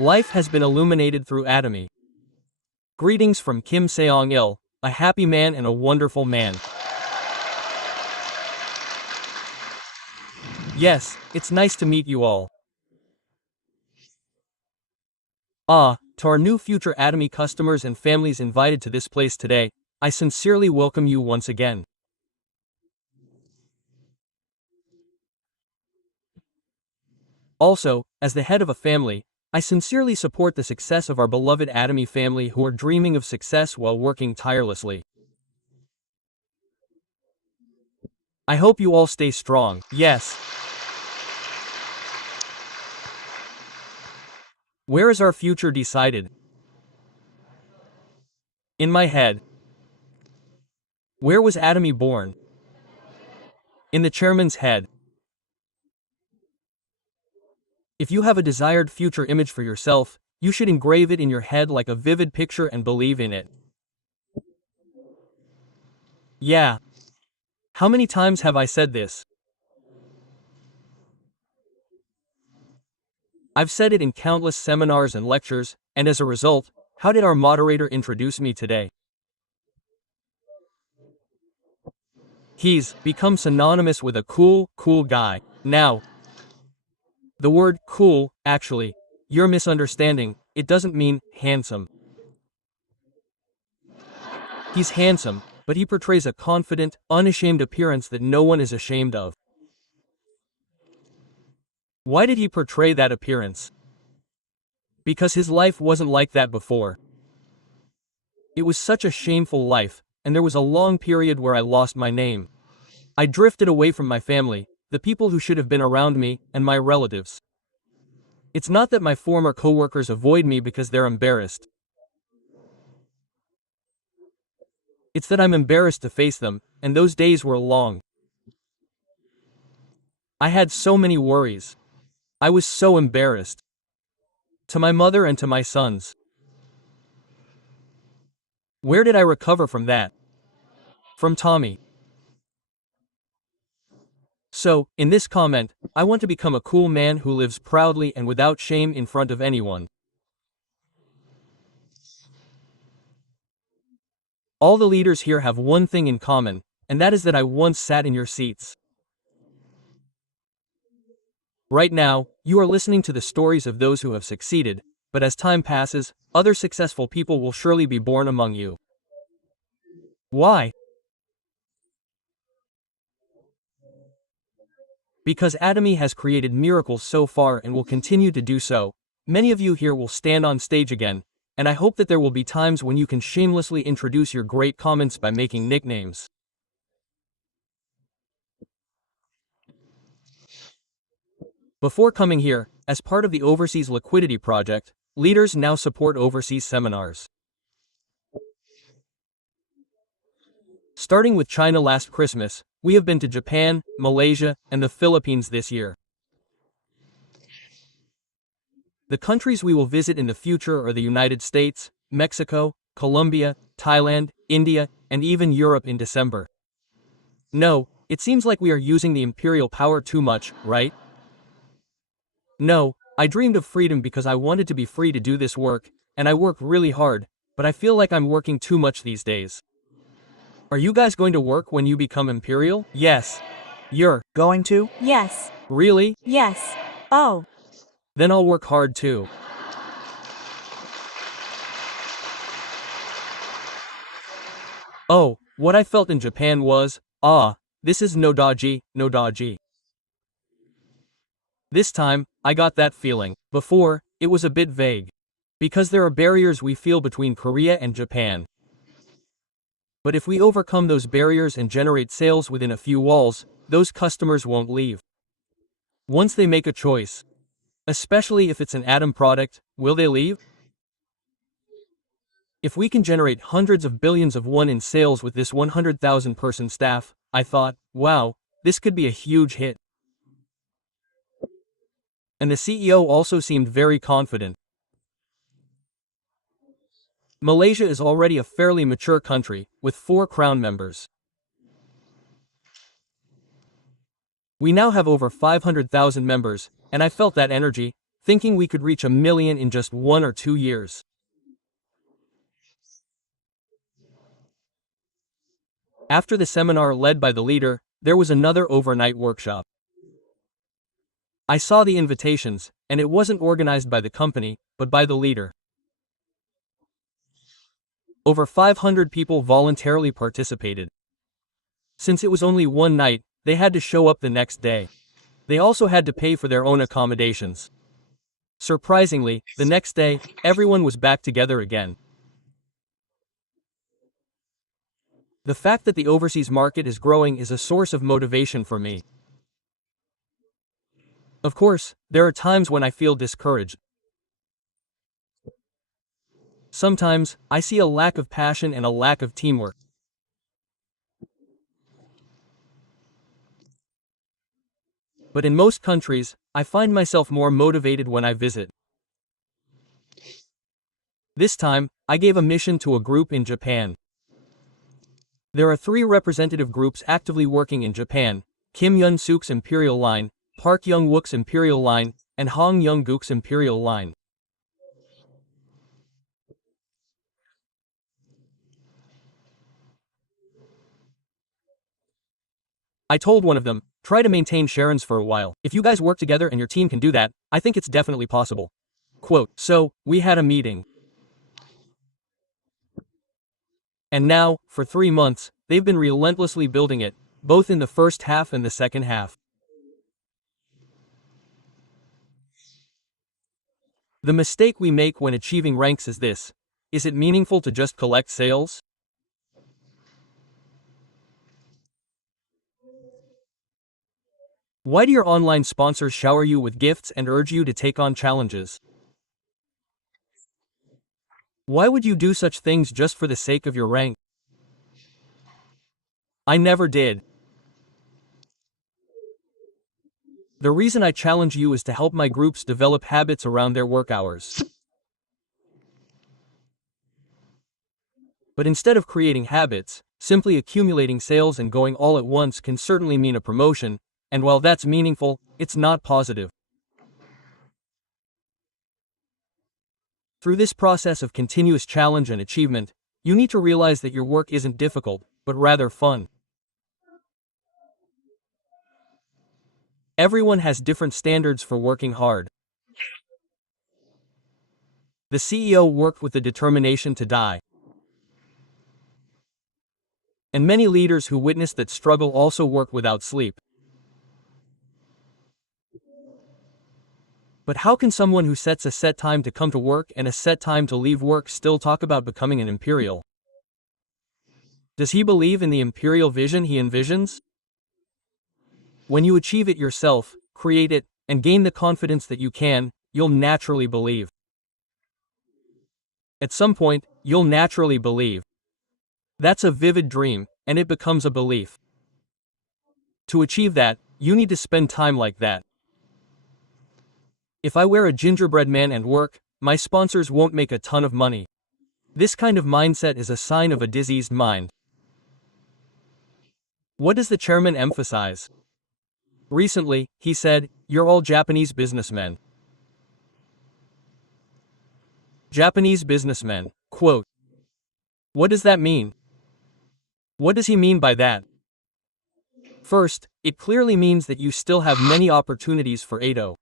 Life has been illuminated through Atomy. Greetings from Kim Seong-il, a happy man and a wonderful man. Yes, it's nice to meet you all. To our new future Atomy customers and families invited to this place today, I sincerely welcome you once again. Also, as the head of a family, I sincerely support the success of our beloved Atomy family who are dreaming of success while working tirelessly. I hope you all stay strong. Yes. Where is our future decided? In my head. Where was Atomy born? In the chairman's head. If you have a desired future image for yourself, you should engrave it in your head like a vivid picture and believe in it. Yeah. How many times have I said this? I've said it in countless seminars and lectures, and as a result, how did our moderator introduce me today? He's become synonymous with a cool guy. Now, the word cool, actually, you're misunderstanding, it doesn't mean handsome. He's handsome, but he portrays a confident, unashamed appearance that no one is ashamed of. Why did he portray that appearance? Because his life wasn't like that before. It was such a shameful life, and there was a long period where I lost my name. I drifted away from my family, the people who should have been around me, and my relatives. It's not that my former coworkers avoid me because they're embarrassed. It's that I'm embarrassed to face them, and those days were long. I had so many worries. I was so embarrassed. To my mother and to my sons. Where did I recover from that? From Tommy. So, in this comment, I want to become a cool man who lives proudly and without shame in front of anyone. All the leaders here have one thing in common, and that is that I once sat in your seats. Right now, you are listening to the stories of those who have succeeded, but as time passes, other successful people will surely be born among you. Why? Because Atomy has created miracles so far and will continue to do so. Many of you here will stand on stage again, and I hope that there will be times when you can shamelessly introduce your great comments by making nicknames. Before coming here, as part of the Overseas Liquidity Project, leaders now support overseas seminars. Starting with China last Christmas, we have been to Japan, Malaysia, and the Philippines this year. The countries we will visit in the future are the United States, Mexico, Colombia, Thailand, India, and even Europe in December. No, it seems like we are using the imperial power too much, right? No, I dreamed of freedom because I wanted to be free to do this work, and I work really hard, but I feel like I'm working too much these days. Are you guys going to work when you become imperial? Yes. You're Going to? Yes. really? Yes. Oh. Then I'll work hard too. Oh, what I felt in Japan was, this is no dodgy. This time, I got that feeling. Before, it was a bit vague. Because there are barriers we feel between Korea and Japan. But if we overcome those barriers and generate sales within a few walls, those customers won't leave. Once they make a choice, especially if it's an Atom product, will they leave? If we can generate hundreds of billions of won in sales with this 100,000 person staff, I thought, wow, this could be a huge hit. And the CEO also seemed very confident. Malaysia is already a fairly mature country, with 4 Crown members. We now have over 500,000 members, and I felt that energy, thinking we could reach 1 million in just 1 or 2 years. After the seminar led by the leader, there was another overnight workshop. I saw the invitations, and it wasn't organized by the company, but by the leader. Over 500 people voluntarily participated. Since it was only one night, they had to show up the next day. They also had to pay for their own accommodations. Surprisingly, the next day, everyone was back together again. The fact that the overseas market is growing is a source of motivation for me. Of course, there are times when I feel discouraged. Sometimes, I see a lack of passion and a lack of teamwork. But in most countries, I find myself more motivated when I visit. This time, I gave a mission to a group in Japan. There are 3 representative groups actively working in Japan: Kim Yun-suk's Imperial Line, Park Young-wook's Imperial Line, and Hong Young-guk's Imperial Line. I told one of them, try to maintain Sharon's for a while. If you guys work together and your team can do that, I think it's definitely possible. Quote, so, we had a meeting. And now, for 3 months, they've been relentlessly building it, both in the first half and the second half. The mistake we make when achieving ranks is this: is it meaningful to just collect sales? Why do your online sponsors shower you with gifts and urge you to take on challenges? Why would you do such things just for the sake of your rank? I never did. The reason I challenge you is to help my groups develop habits around their work hours. But instead of creating habits, simply accumulating sales and going all at once can certainly mean a promotion, and while that's meaningful, it's not positive. Through this process of continuous challenge and achievement, you need to realize that your work isn't difficult, but rather fun. Everyone has different standards for working hard. The CEO worked with the determination to die. And many leaders who witnessed that struggle also work without sleep. But how can someone who sets a set time to come to work and a set time to leave work still talk about becoming an imperial? Does he believe in the imperial vision he envisions? When you achieve it yourself, create it, and gain the confidence that you can, you'll naturally believe. At some point, you'll naturally believe. That's a vivid dream, and it becomes a belief. To achieve that, you need to spend time like that. If I wear a gingerbread man and work, my sponsors won't make a ton of money. This kind of mindset is a sign of a diseased mind. What does the chairman emphasize? Recently, he said, "You're all Japanese businessmen." Japanese businessmen, quote. What does that mean? What does he mean by that? First, it clearly means that you still have many opportunities for Edo.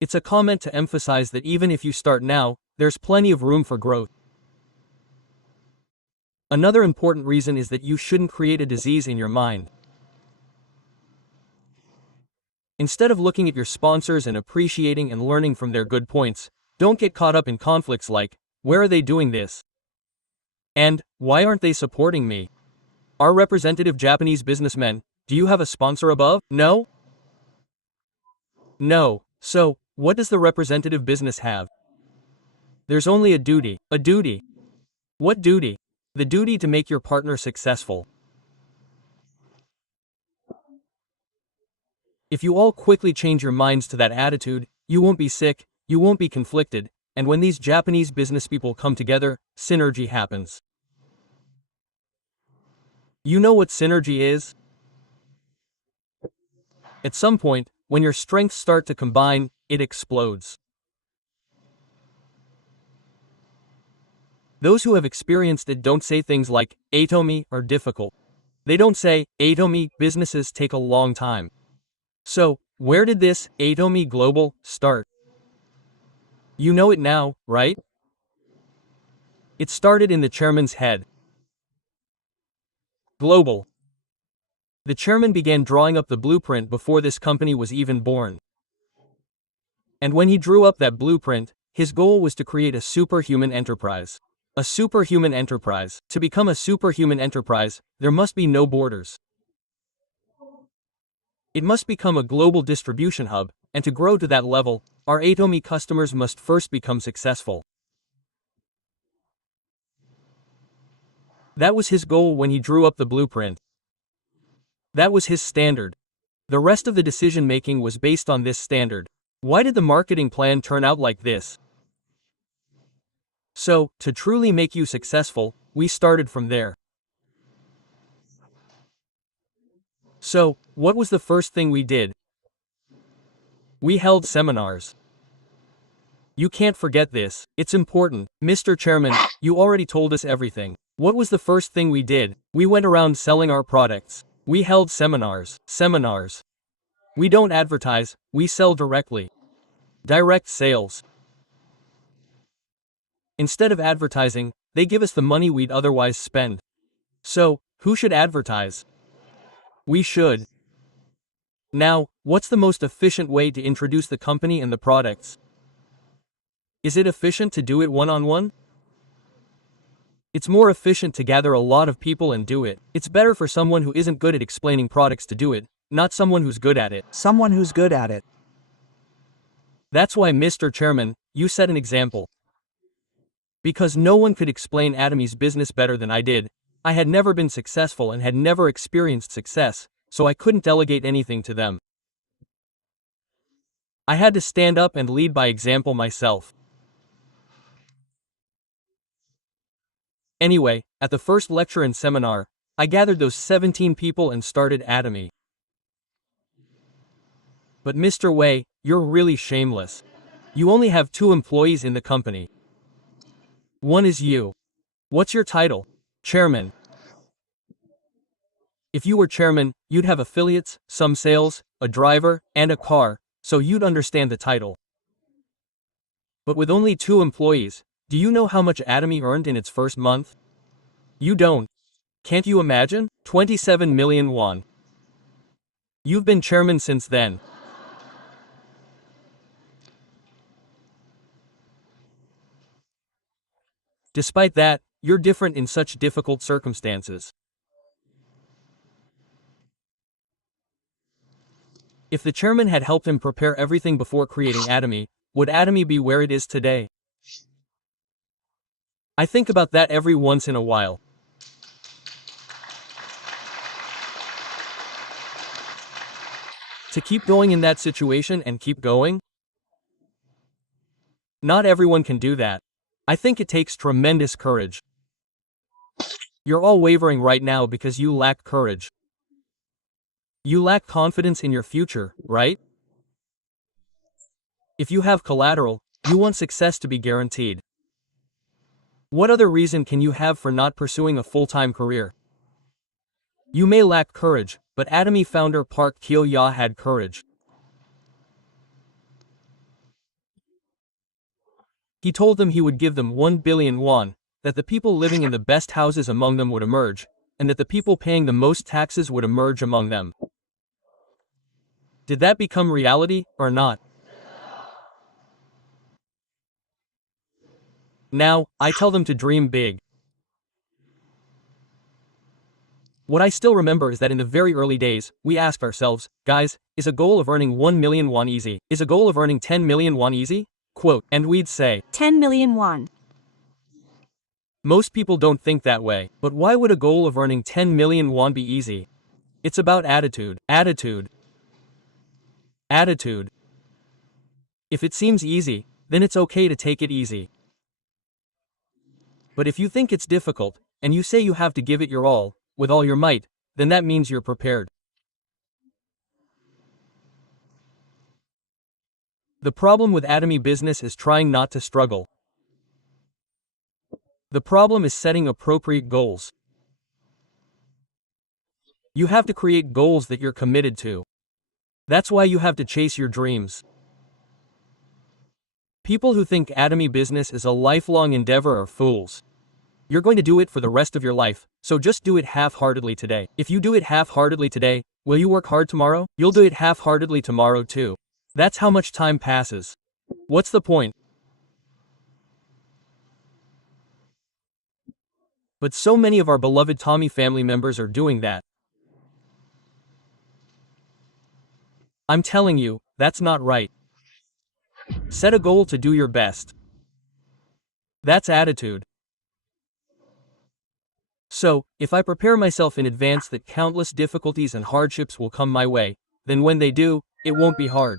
It's a comment to emphasize that even if you start now, there's plenty of room for growth. Another important reason is that you shouldn't create a disease in your mind. Instead of looking at your sponsors and appreciating and learning from their good points, don't get caught up in conflicts like, where are they doing this? And, why aren't they supporting me? Our representative Japanese businessmen, Do you have a sponsor above? No? No. So, what does the representative business have? There's only a duty. A duty. What duty? The duty to make your partner successful. If you all quickly change your minds to that attitude, you won't be sick, you won't be conflicted, and when these Japanese business people come together, synergy happens. You know what synergy is? At some point, when your strengths start to combine, it explodes. Those who have experienced it don't say things like, "Atomi" are difficult. They don't say, "Atomi, businesses take a long time." So, where did this, Atomi Global, start? You know it now, right? It started in the chairman's head. Global. The chairman began drawing up the blueprint before this company was even born. And when he drew up that blueprint, his goal was to create a superhuman enterprise. A superhuman enterprise. To become a superhuman enterprise, there must be no borders. It must become a global distribution hub, and to grow to that level, our Atomi customers must first become successful. That was his goal when he drew up the blueprint. That was his standard. The rest of the decision-making was based on this standard. Why did the marketing plan turn out like this? So, to truly make you successful, we started from there. So, what was the first thing we did? We held seminars. You can't forget this. It's important. Mr. Chairman, you already told us everything. What was the first thing we did? We went around selling our products. We held seminars. Seminars. We don't advertise, we sell directly. Direct sales. Instead of advertising, they give us the money we'd otherwise spend. So, who should advertise? We should. Now, what's the most efficient way to introduce the company and the products? Is it efficient to do it one-on-one? It's more efficient to gather a lot of people and do it. It's better for someone who isn't good at explaining products to do it, not someone who's good at it. Someone who's good at it. That's why, Mr. Chairman, you set an example. Because no one could explain Atomi's business better than I did. I had never been successful and had never experienced success, so I couldn't delegate anything to them. I had to stand up and lead by example myself. Anyway, at the first lecture and seminar, I gathered those 17 people and started Atomy. But Mr. Wei, you're really shameless. You only have 2 employees in the company. One is you. What's your title? Chairman. If you were chairman, you'd have affiliates, some sales, a driver, and a car, so you'd understand the title. But with only 2 employees, do you know how much Atomy earned in its first month? You don't. Can't you imagine? 27 million won. You've been chairman since then. Despite that, you're different in such difficult circumstances. If the chairman had helped him prepare everything before creating Atomy, would Atomy be where it is today? I think about that every once in a while. To keep going in that situation and keep going? Not everyone can do that. I think it takes tremendous courage. You're all wavering right now because you lack courage. You lack confidence in your future, right? If you have collateral, you want success to be guaranteed. What other reason can you have for not pursuing a full-time career? You may lack courage, but Atomy founder Park Kyo-ya had courage. He told them he would give them 1 billion won, that the people living in the best houses among them would emerge, and that the people paying the most taxes would emerge among them. Did that become reality, or not? Now, I tell them to dream big. What I still remember is that in the very early days, we asked ourselves, guys, is a goal of earning 1 million won easy? Is a goal of earning 10 million won easy? Quote, and we'd say, 10 million won. Most people don't think that way, but why would a goal of earning 10 million won be easy? It's about attitude. Attitude. Attitude. If it seems easy, then it's okay to take it easy. But if you think it's difficult, and you say you have to give it your all, with all your might, then that means you're prepared. The problem with Atomy business is trying not to struggle. The problem is setting appropriate goals. You have to create goals that you're committed to. That's why you have to chase your dreams. People who think Atomy business is a lifelong endeavor are fools. You're going to do it for the rest of your life, so just do it half-heartedly today. If you do it half-heartedly today, will you work hard tomorrow? You'll do it half-heartedly tomorrow too. That's how much time passes. What's the point? But so many of our beloved Tommy family members are doing that. I'm telling you, that's not right. Set a goal to do your best. That's attitude. So, if I prepare myself in advance that countless difficulties and hardships will come my way, then when they do, it won't be hard.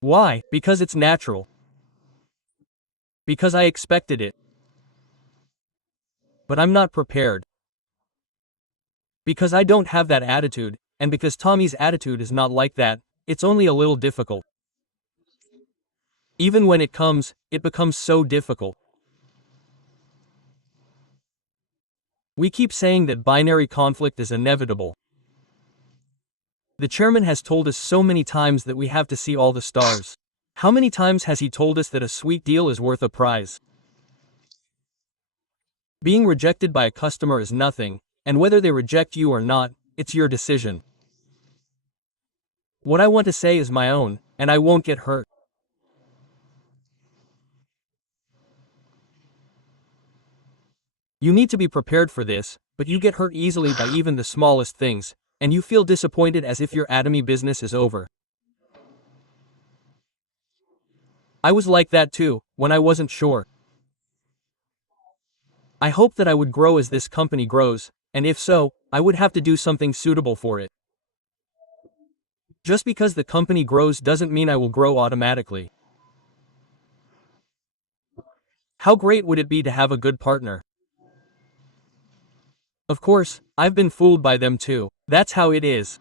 Why? Because it's natural. Because I expected it. But I'm not prepared. Because I don't have that attitude, and because Tommy's attitude is not like that, it's only a little difficult. Even when it becomes so difficult. We keep saying that binary conflict is inevitable. The chairman has told us so many times that we have to see all the stars. How many times has he told us that a sweet deal is worth a prize? Being rejected by a customer is nothing, and whether they reject you or not, it's your decision. What I want to say is my own, and I won't get hurt. You need to be prepared for this, but you get hurt easily by even the smallest things, and you feel disappointed as if your Atomy business is over. I was like that too, when I wasn't sure. I hoped that I would grow as this company grows, and if so, I would have to do something suitable for it. Just because the company grows doesn't mean I will grow automatically. How great would it be to have a good partner? Of course, I've been fooled by them too. That's how it is.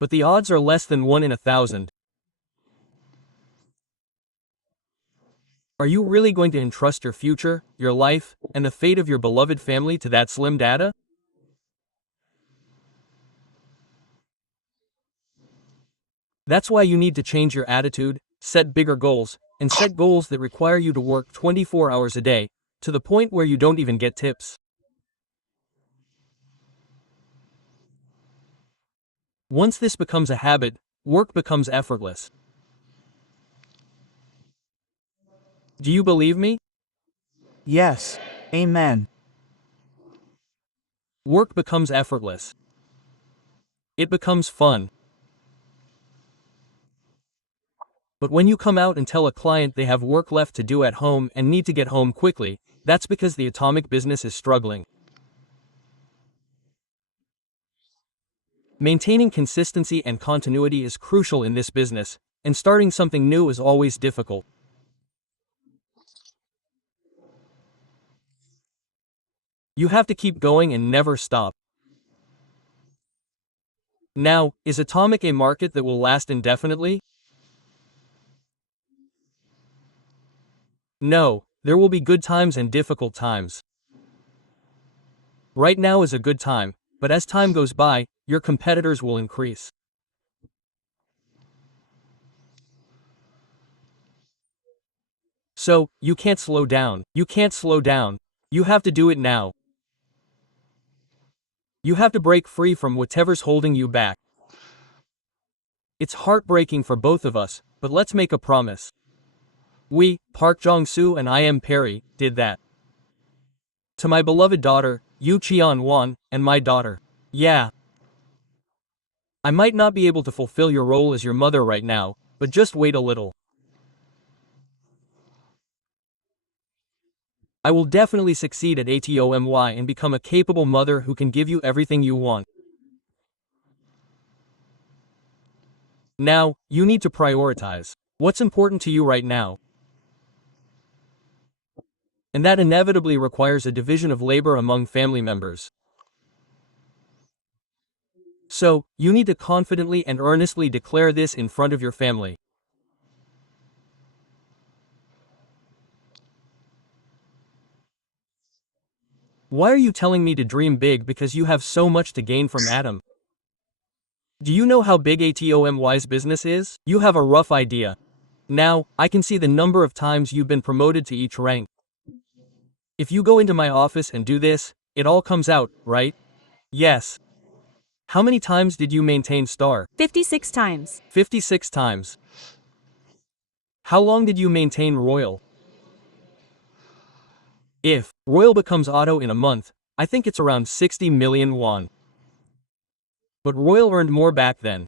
But the odds are less than 1 in 1,000. Are you really going to entrust your future, your life, and the fate of your beloved family to that slim data? That's why you need to change your attitude, set bigger goals, and set goals that require you to work 24 hours a day, to the point where you don't even get tips. Once this becomes a habit, work becomes effortless. Do you believe me? Yes. Amen. Work becomes effortless. It becomes fun. But when you come out and tell a client they have work left to do at home and need to get home quickly, that's because the atomic business is struggling. Maintaining consistency and continuity is crucial in this business, and starting something new is always difficult. You have to keep going and never stop. Now, is atomic a market that will last indefinitely? No, there will be good times and difficult times. Right now is a good time, but as time goes by, your competitors will increase. So, you can't slow down. You can't slow down. You have to do it now. You have to break free from whatever's holding you back. It's heartbreaking for both of us, but let's make a promise. We, Park Jong-soo and I.M. Perry, did that. To my beloved daughter, Yu Qian-wan, and my daughter. Yeah. I might not be able to fulfill your role as your mother right now, but just wait a little. I will definitely succeed at ATOMY and become a capable mother who can give you everything you want. Now, you need to prioritize what's important to you right now. And that inevitably requires a division of labor among family members. So, you need to confidently and earnestly declare this in front of your family. Why are you telling me to dream big because you have so much to gain from Adam? Do you know how big ATOMY's business is? You have a rough idea. Now, I can see the number of times you've been promoted to each rank. If you go into my office and do this, it all comes out, right? Yes. How many times did you maintain star? 56 times. 56 times. How long did you maintain royal? If royal becomes auto in a month, I think it's around 60 million won. But royal earned more back then.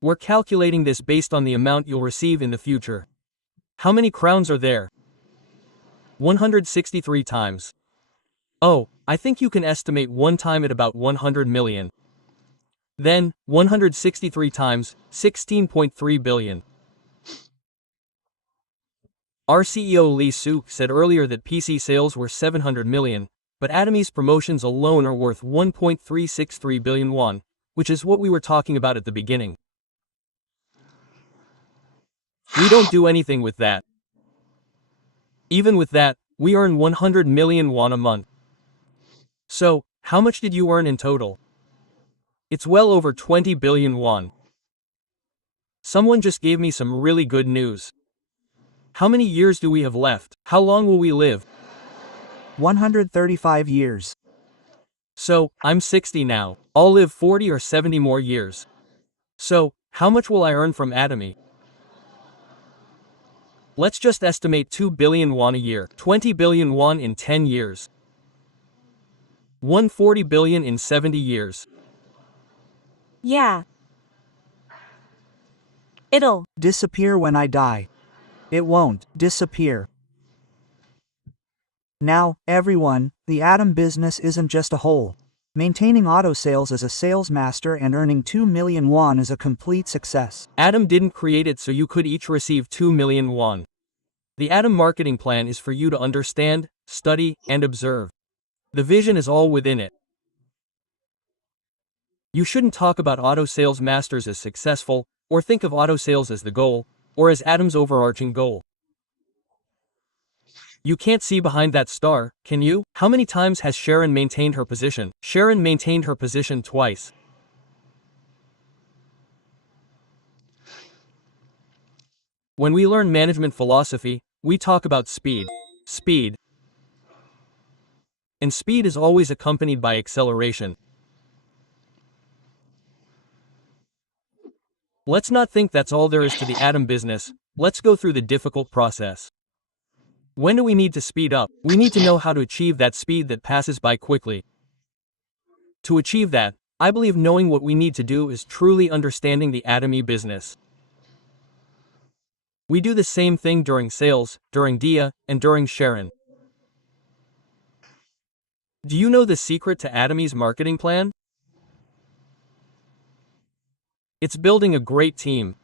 We're calculating this based on the amount you'll receive in the future. How many crowns are there? 163 times. Oh, I think you can estimate one time at about 100 million. Then, 163 times, 16.3 billion. Our CEO Lee Suk said earlier that PC sales were 700 million, but Atomi's promotions alone are worth 1.363 billion won, which is what we were talking about at the beginning. We don't do anything with that. Even with that, we earn 100 million won a month. So, how much did you earn in total? It's well over 20 billion won. Someone just gave me some really good news. How many years do we have left? How long will we live? 135 years. So, I'm 60 now. I'll live 40 or 70 more years. So, how much will I earn from Atomy? Let's just estimate 2 billion won a year, 20 billion won in 10 years. 140 billion in 70 years. Yeah. It'll Disappear when I die. It won't disappear. Now, everyone, the Atom business isn't just a whole. Maintaining auto sales as a sales master and earning 2 million won is a complete success. Adam didn't create it so you could each receive 2 million won. The Adam marketing plan is for you to understand, study, and observe. The vision is all within it. You shouldn't talk about auto sales masters as successful, or think of auto sales as the goal, or as Adam's overarching goal. You can't see behind that star, can you? How many times has Sharon maintained her position? Sharon maintained her position twice. When we learn management philosophy, we talk about speed. Speed. And speed is always accompanied by acceleration. Let's not think that's all there is to the Atom business. Let's go through the difficult process. When do we need to speed up? We need to know how to achieve that speed that passes by quickly. To achieve that, I believe knowing what we need to do is truly understanding the Atomy business. We do the same thing during sales, during Dia, and during Sharon. Do you know the secret to Atomy's marketing plan? It's building a great team.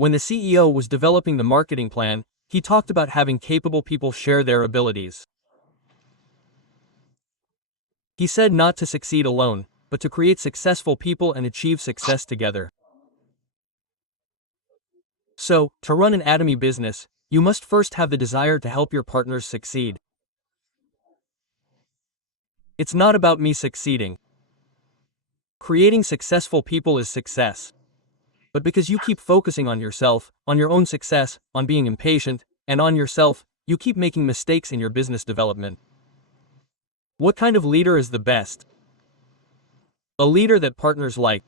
When the CEO was developing the marketing plan, he talked about having capable people share their abilities. He said not to succeed alone, but to create successful people and achieve success together. So, to run an Atomy business, you must first have the desire to help your partners succeed. It's not about me succeeding. Creating successful people is success. But because you keep focusing on yourself, on your own success, on being impatient, and on yourself, you keep making mistakes in your business development. What kind of leader is the best? A leader that partners like.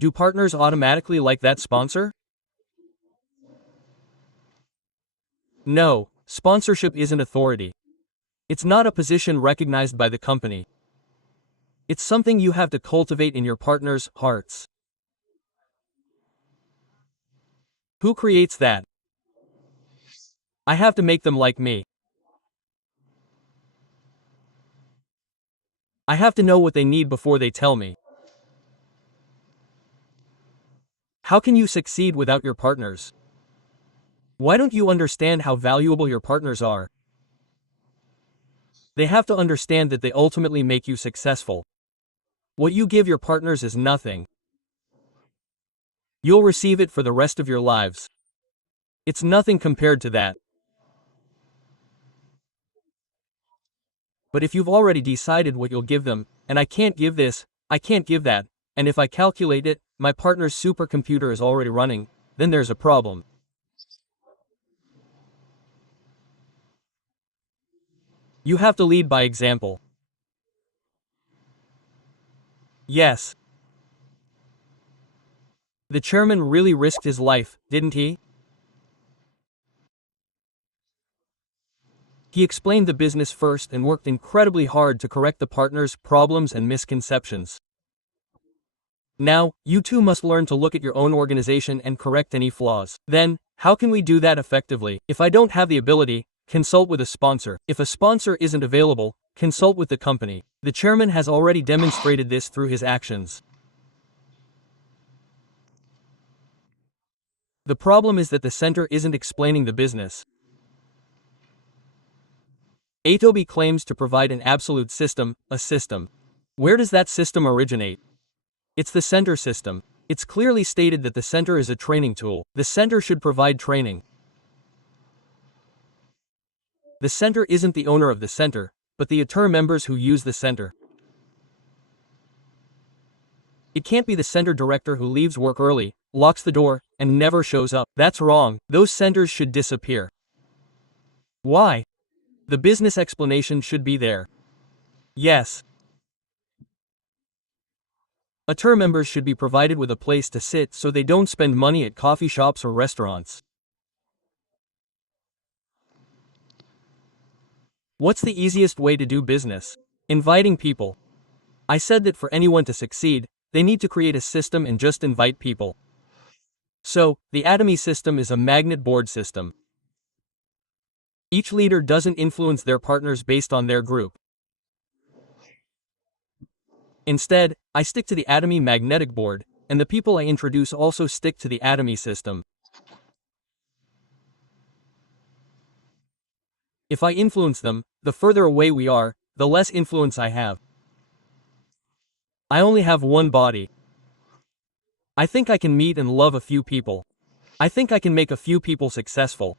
Do partners automatically like that sponsor? No, sponsorship isn't authority. It's not a position recognized by the company. It's something you have to cultivate in your partner's hearts. Who creates that? I have to make them like me. I have to know what they need before they tell me. How can you succeed without your partners? Why don't you understand how valuable your partners are? They have to understand that they ultimately make you successful. What you give your partners is nothing. You'll receive it for the rest of your lives. It's nothing compared to that. But if you've already decided what you'll give them, and I can't give this, I can't give that, and if I calculate it, my partner's supercomputer is already running, then there's a problem. You have to lead by example. Yes. The chairman really risked his life, didn't he? He explained the business first and worked incredibly hard to correct the partner's problems and misconceptions. Now, you too must learn to look at your own organization and correct any flaws. Then, how can we do that effectively? If I don't have the ability, consult with a sponsor. If a sponsor isn't available, consult with the company. The chairman has already demonstrated this through his actions. The problem is that the center isn't explaining the business. Atoby claims to provide an absolute system, a system. Where does that system originate? It's the center system. It's clearly stated that the center is a training tool. The center should provide training. The center isn't the owner of the center, but the ATER members who use the center. It can't be the center director who leaves work early, locks the door, and never shows up. That's wrong. Those centers should disappear. Why? The business explanation should be there. Yes. ATER members should be provided with a place to sit so they don't spend money at coffee shops or restaurants. What's the easiest way to do business? Inviting people. I said that for anyone to succeed, they need to create a system and just invite people. So, the Atomy system is a magnet board system. Each leader doesn't influence their partners based on their group. Instead, I stick to the Atomy magnetic board, and the people I introduce also stick to the Atomy system. If I influence them, the further away we are, the less influence I have. I only have one body. I think I can meet and love a few people. I think I can make a few people successful.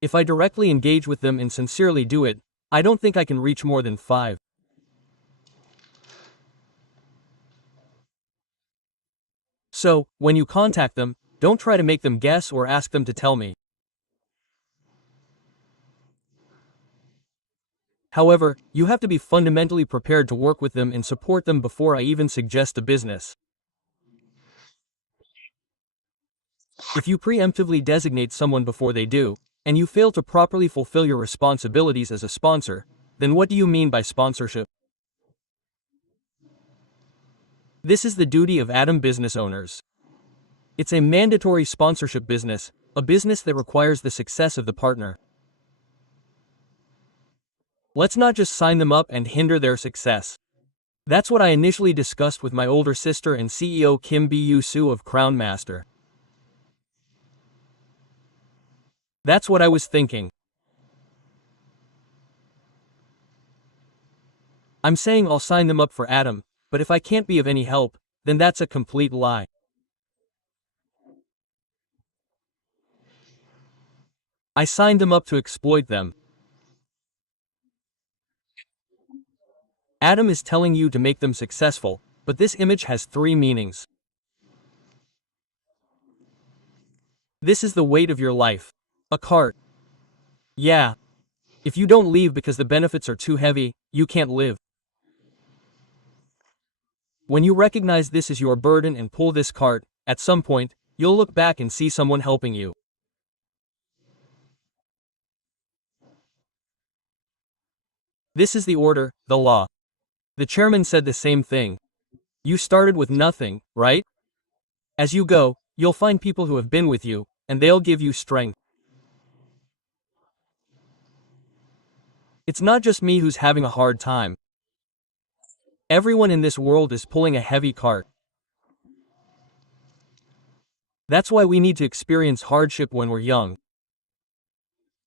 If I directly engage with them and sincerely do it, I don't think I can reach more than 5. So, when you contact them, don't try to make them guess or ask them to tell me. However, you have to be fundamentally prepared to work with them and support them before I even suggest a business. If you preemptively designate someone before they do, and you fail to properly fulfill your responsibilities as a sponsor, then what do you mean by sponsorship? This is the duty of Atom business owners. It's a mandatory sponsorship business, a business that requires the success of the partner. Let's not just sign them up and hinder their success. That's what I initially discussed with my older sister and CEO Kim Bu-soo of Crown Master. That's what I was thinking. I'm saying I'll sign them up for Atom, but if I can't be of any help, then that's a complete lie. I signed them up to exploit them. Atom is telling you to make them successful, but this image has 3 meanings. This is the weight of your life. A cart. Yeah. If you don't leave because the benefits are too heavy, you can't live. When you recognize this is your burden and pull this cart, at some point, you'll look back and see someone helping you. This is the order, the law. The chairman said the same thing. You started with nothing, right? As you go, you'll find people who have been with you, and they'll give you strength. It's not just me who's having a hard time. Everyone in this world is pulling a heavy cart. That's why we need to experience hardship when we're young.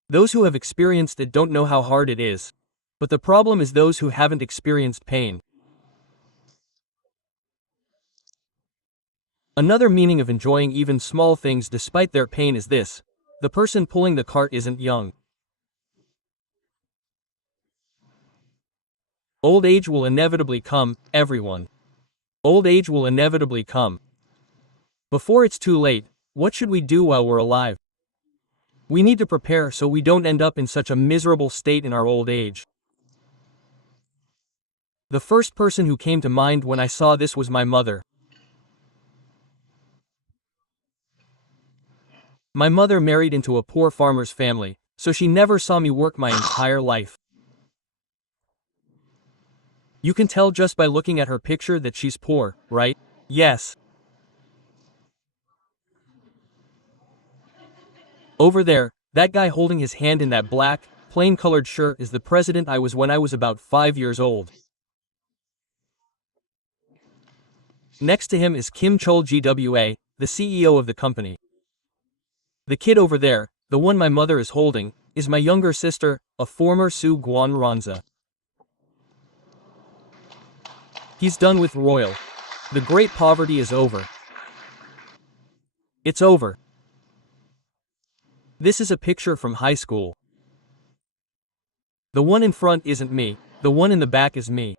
Those who have experienced it don't know how hard it is. But the problem is those who haven't experienced pain. Another meaning of enjoying even small things despite their pain is this: the person pulling the cart isn't young. Old age will inevitably come, everyone. Old age will inevitably come. Before it's too late, what should we do while we're alive? We need to prepare so we don't end up in such a miserable state in our old age. The first person who came to mind when I saw this was my mother. My mother married into a poor farmer's family, so she never saw me work my entire life. You can tell just by looking at her picture that she's poor, right? Yes. Over there, that guy holding his hand in that black, plain-colored shirt is the president I was when I was about 5 years old. Next to him is Kim Chol-gwa, the CEO of the company. The kid over there, the one my mother is holding, is my younger sister, a former Su Guan Ranza. He's done with royal. The great poverty is over. It's over. This is a picture from high school. The one in front isn't me, the one in the back is me.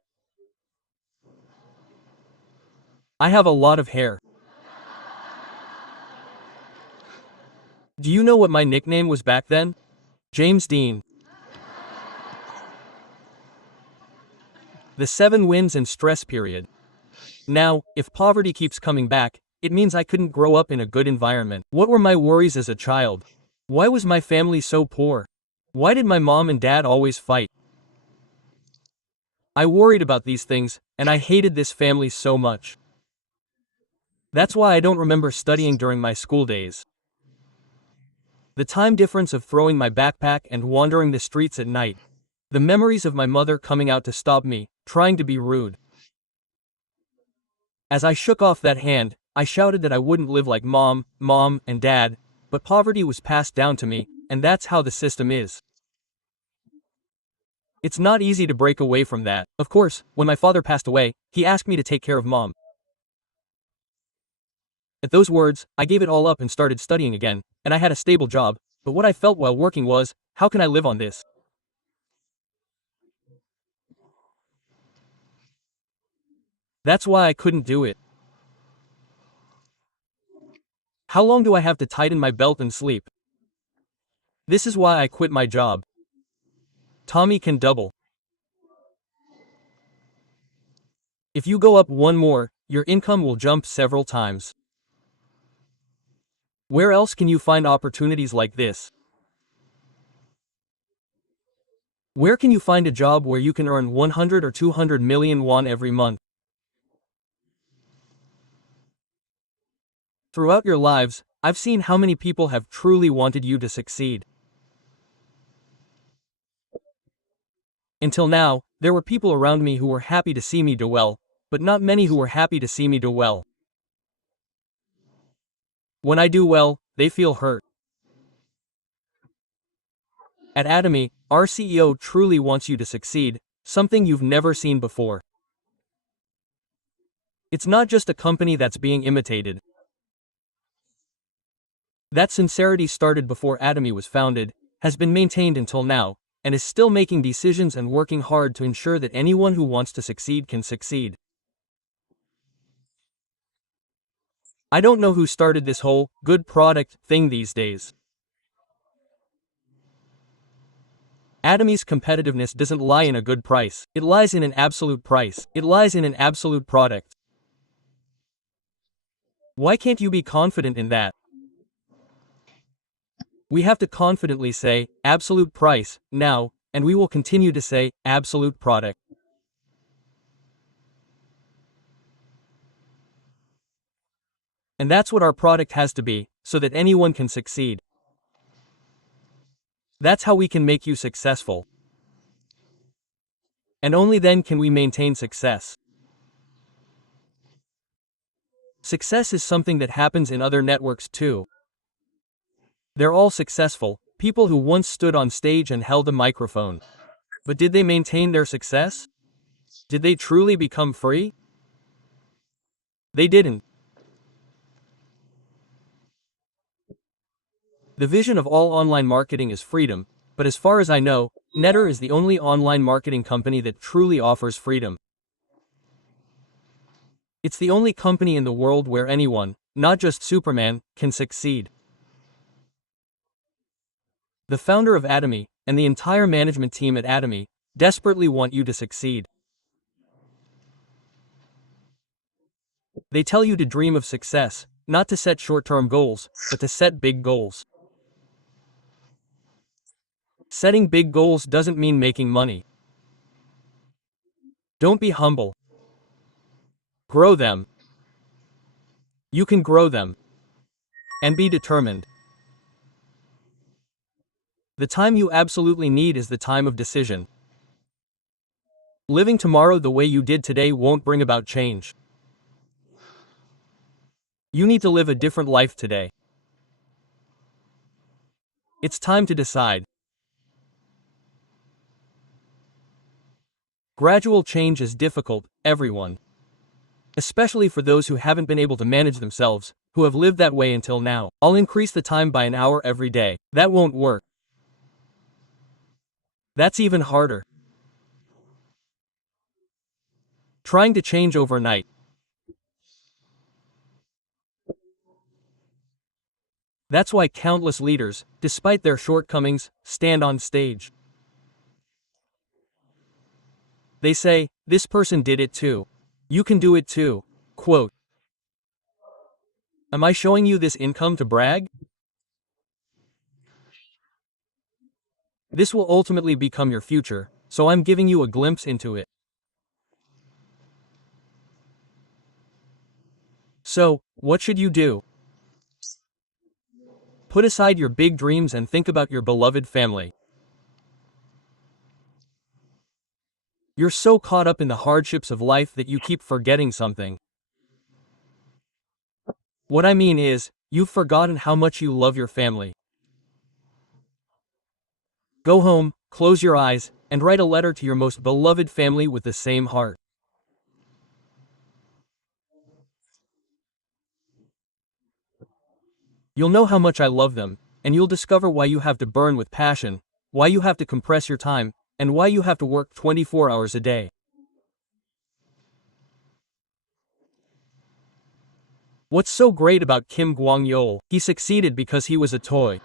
I have a lot of hair. Do you know what my nickname was back then? James Dean. The 7 wins and stress period. Now, if poverty keeps coming back, it means I couldn't grow up in a good environment. What were my worries as a child? Why was my family so poor? Why did my mom and dad always fight? I worried about these things, and I hated this family so much. That's why I don't remember studying during my school days. The time difference of throwing my backpack and wandering the streets at night. The memories of my mother coming out to stop me, trying to be rude. As I shook off that hand, I shouted that I wouldn't live like mom, and dad, but poverty was passed down to me, and that's how the system is. It's not easy to break away from that. Of course, when my father passed away, he asked me to take care of mom. At those words, I gave it all up and started studying again, and I had a stable job, but what I felt while working was, how can I live on this? That's why I couldn't do it. How long do I have to tighten my belt and sleep? This is why I quit my job. Tommy can double. If you go up one more, your income will jump several times. Where else can you find opportunities like this? Where can you find a job where you can earn 100 or 200 million won every month? Throughout your lives, I've seen how many people have truly wanted you to succeed. Until now, there were people around me who were happy to see me do well, but not many who were happy to see me do well. When I do well, they feel hurt. At Atomy, our CEO truly wants you to succeed, something you've never seen before. It's not just a company that's being imitated. That sincerity started before Atomy was founded, has been maintained until now, and is still making decisions and working hard to ensure that anyone who wants to succeed can succeed. I don't know who started this whole good product thing these days. Atomy's competitiveness doesn't lie in a good price. It lies in an absolute price. It lies in an absolute product. Why can't you be confident in that? We have to confidently say, absolute price, now, and we will continue to say, absolute product. And that's what our product has to be, so that anyone can succeed. That's how we can make you successful. And only then can we maintain success. Success is something that happens in other networks too. They're all successful, people who once stood on stage and held a microphone. But did they maintain their success? Did they truly become free? They didn't. The vision of all online marketing is freedom, but as far as I know, Netter is the only online marketing company that truly offers freedom. It's the only company in the world where anyone, not just Superman, can succeed. The founder of Atomy, and the entire management team at Atomy, desperately want you to succeed. They tell you to dream of success, not to set short-term goals, but to set big goals. Setting big goals doesn't mean making money. Don't be humble. Grow them. You can grow them. And be determined. The time you absolutely need is the time of decision. Living tomorrow the way you did today won't bring about change. You need to live a different life today. It's time to decide. Gradual change is difficult, everyone. Especially for those who haven't been able to manage themselves, who have lived that way until now. I'll increase the time by an hour every day. That won't work. That's even harder. Trying to change overnight. That's why countless leaders, despite their shortcomings, stand on stage. They say, this person did it too. You can do it too. Quote. Am I showing you this income to brag? This will ultimately become your future, so I'm giving you a glimpse into it. So, what should you do? Put aside your big dreams and think about your beloved family. You're so caught up in the hardships of life that you keep forgetting something. What I mean is, you've forgotten how much you love your family. Go home, close your eyes, and write a letter to your most beloved family with the same heart. You'll know how much I love them, and you'll discover why you have to burn with passion, why you have to compress your time, and why you have to work 24 hours a day. What's so great about Kim Kwang-yeol? He succeeded because he was a toy.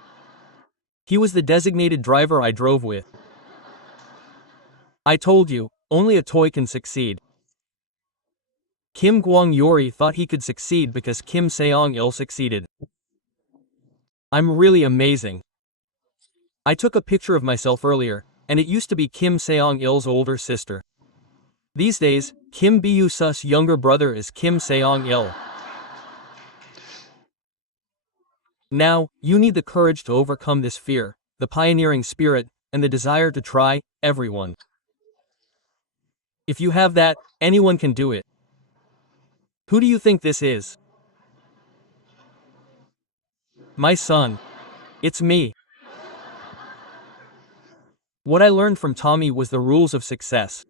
He was the designated driver I drove with. I told you, only a toy can succeed. Kim Kwang-yeol thought he could succeed because Kim Seong-il succeeded. I'm really amazing. I took a picture of myself earlier, and it used to be Kim Seong-il's older sister. These days, Kim Byu-su's younger brother is Kim Seong-il. Now, you need the courage to overcome this fear, the pioneering spirit, and the desire to try, everyone. If you have that, anyone can do it. Who do you think this is? My son. It's me. What I learned from Tommy was the rules of success.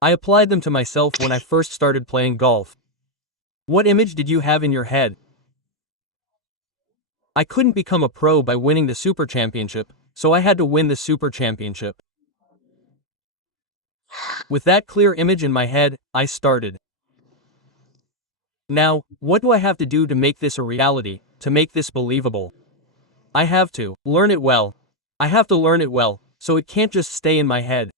I applied them to myself when I first started playing golf. What image did you have in your head? I couldn't become a pro by winning the Super Championship, so I had to win the Super Championship. With that clear image in my head, I started. Now, what do I have to do to make this a reality, to make this believable? I have to learn it well. I have to learn it well, so it can't just stay in my head.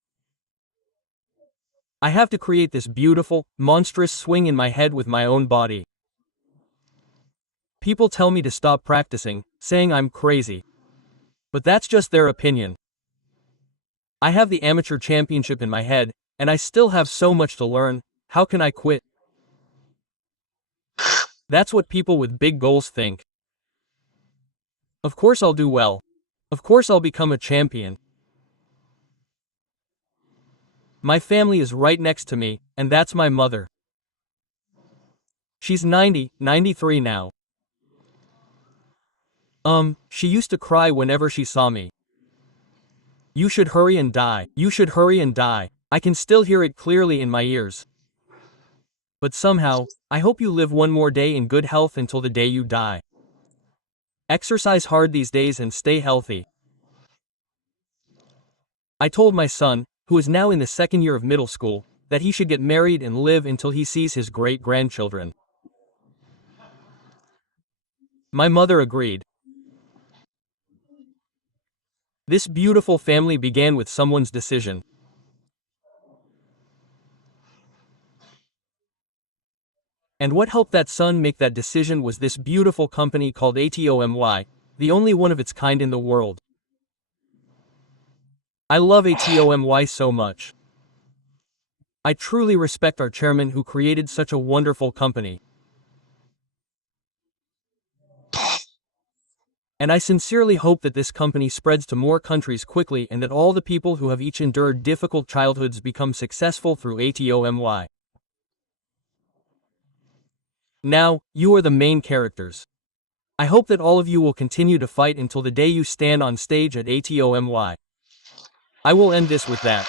I have to create this beautiful, monstrous swing in my head with my own body. People tell me to stop practicing, saying I'm crazy. But that's just their opinion. I have the amateur championship in my head, and I still have so much to learn. How can I quit? That's what people with big goals think. Of course I'll do well. Of course I'll become a champion. My family is right next to me, and that's my mother. She's 93 now. She used to cry whenever she saw me. You should hurry and die. You should hurry and die. I can still hear it clearly in my ears. But somehow, I hope you live one more day in good health until the day you die. Exercise hard these days and stay healthy. I told my son, who is now in the second year of middle school, that he should get married and live until he sees his great-grandchildren. My mother agreed. This beautiful family began with someone's decision. And what helped that son make that decision was this beautiful company called ATOMY, the only one of its kind in the world. I love ATOMY so much. I truly respect our chairman who created such a wonderful company. And I sincerely hope that this company spreads to more countries quickly and that all the people who have each endured difficult childhoods become successful through ATOMY. Now, you are the main characters. I hope that all of you will continue to fight until the day you stand on stage at ATOMY. I will end this with that.